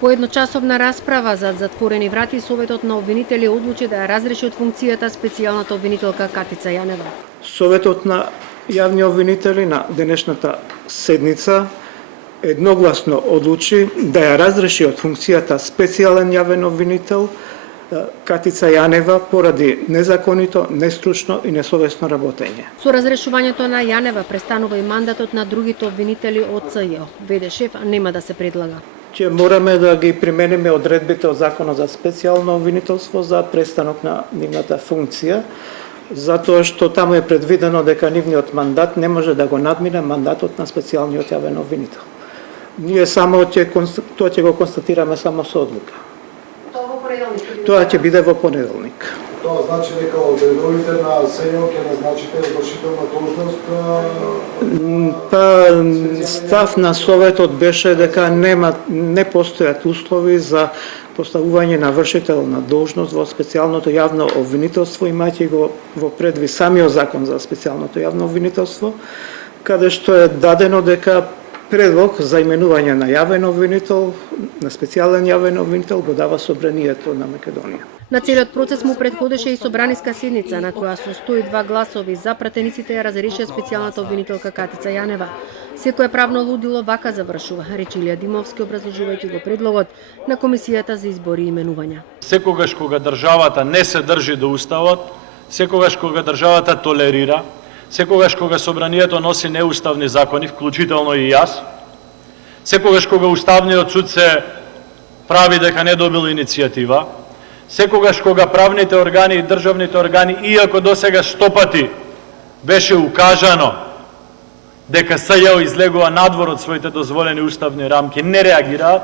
По едночасовна расправа зад затворени врати, Советот на обвинители одлучи да ја разреши од функцијата специјалната обвинителка Катица Јанева. Советот на јавни обвинители на денешната седница едногласно одлучи да ја разреши од функцијата специјален јавен обвинител Катица Јанева поради незаконито, нестручно и несовесно работење. Со разрешувањето на Јанева престанува и мандатот на другите обвинители од ЦЈО. Веде шеф, нема да се предлага. Ќе мораме да ги примениме одредбите од Законот за специјално обвинителство за престанок на нивната функција, затоа што таму е предвидено дека нивниот мандат не може да го надмине мандатот на специјалниот јавен обвинител. Ние само тоа ќе го констатираме само со одлука. Тоа ќе биде во понеделник. Тоа значи дека од редовите на СЈО ќе назначите вршителна должност? Па став на Советот беше дека не постојат услови за поставување на вршителна должност во специјалното јавно обвинителство, имајќи го во предвид самиот закон за специјалното јавно обвинителство, каде што е дадено дека предлог за именување на јавен обвинител, на специјален јавен обвинител го дава Собранието на Македонија. На целиот процес му предходеше и собраниска седница на која со 102 гласови за пратениците ја разрешија специјалната обвинителка Катица Јанева. Секое правно лудило вака завршува, рече Илија Димовски образложувајќи го предлогот на Комисијата за избори и именувања. Секогаш кога државата не се држи до уставот, секогаш кога државата толерира, секогаш кога Собранието носи неуставни закони, вклучително и јас, секогаш кога Уставниот суд се прави дека не добил иницијатива, секогаш кога правните органи и државните органи, иако досега 100 пати беше укажано дека СЈО излегува надвор од своите дозволени уставни рамки, не реагираат,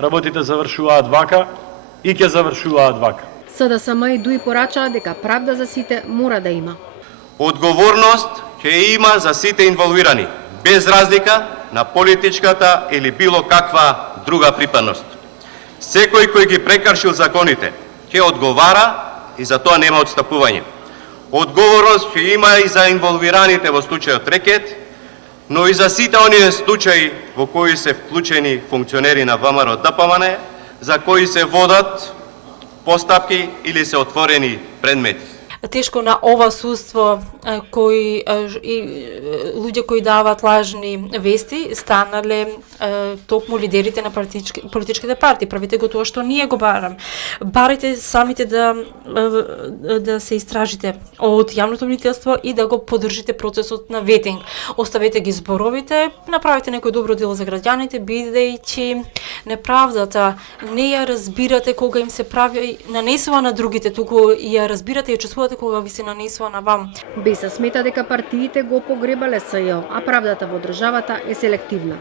работите завршуваат вака и ќе завршуваат вака. СДСМ и ДУИ порачаа дека правда за сите мора да има. Одговорност ќе има за сите инволвирани, без разлика на политичката или било каква друга припадност. Секој кој ги прекршил законите ќе одговара и за тоа нема отстапување. Одговорност ќе има и за инволвираните во случајот рекет, но и за сите оние случаи во кои се вклучени функционери на ВМРО ДПМН, за кои се водат постапки или се отворени предмети. Тешко на ова судство кои и луѓе кои даваат лажни вести станале токму лидерите на политичките партии. Правите го тоа што ние го барам. Барите самите да се истражите од јавното обвинителство и да го поддржите процесот на ветинг. Оставете ги зборовите, направите некој добро дело за граѓаните, бидејќи неправдата не ја разбирате кога им се прави нанесува на другите, туку ја разбирате и чувствувате кога ви се нанесува на вам. Беса смета дека партиите го погребале СЈО, а правдата во државата е селективна.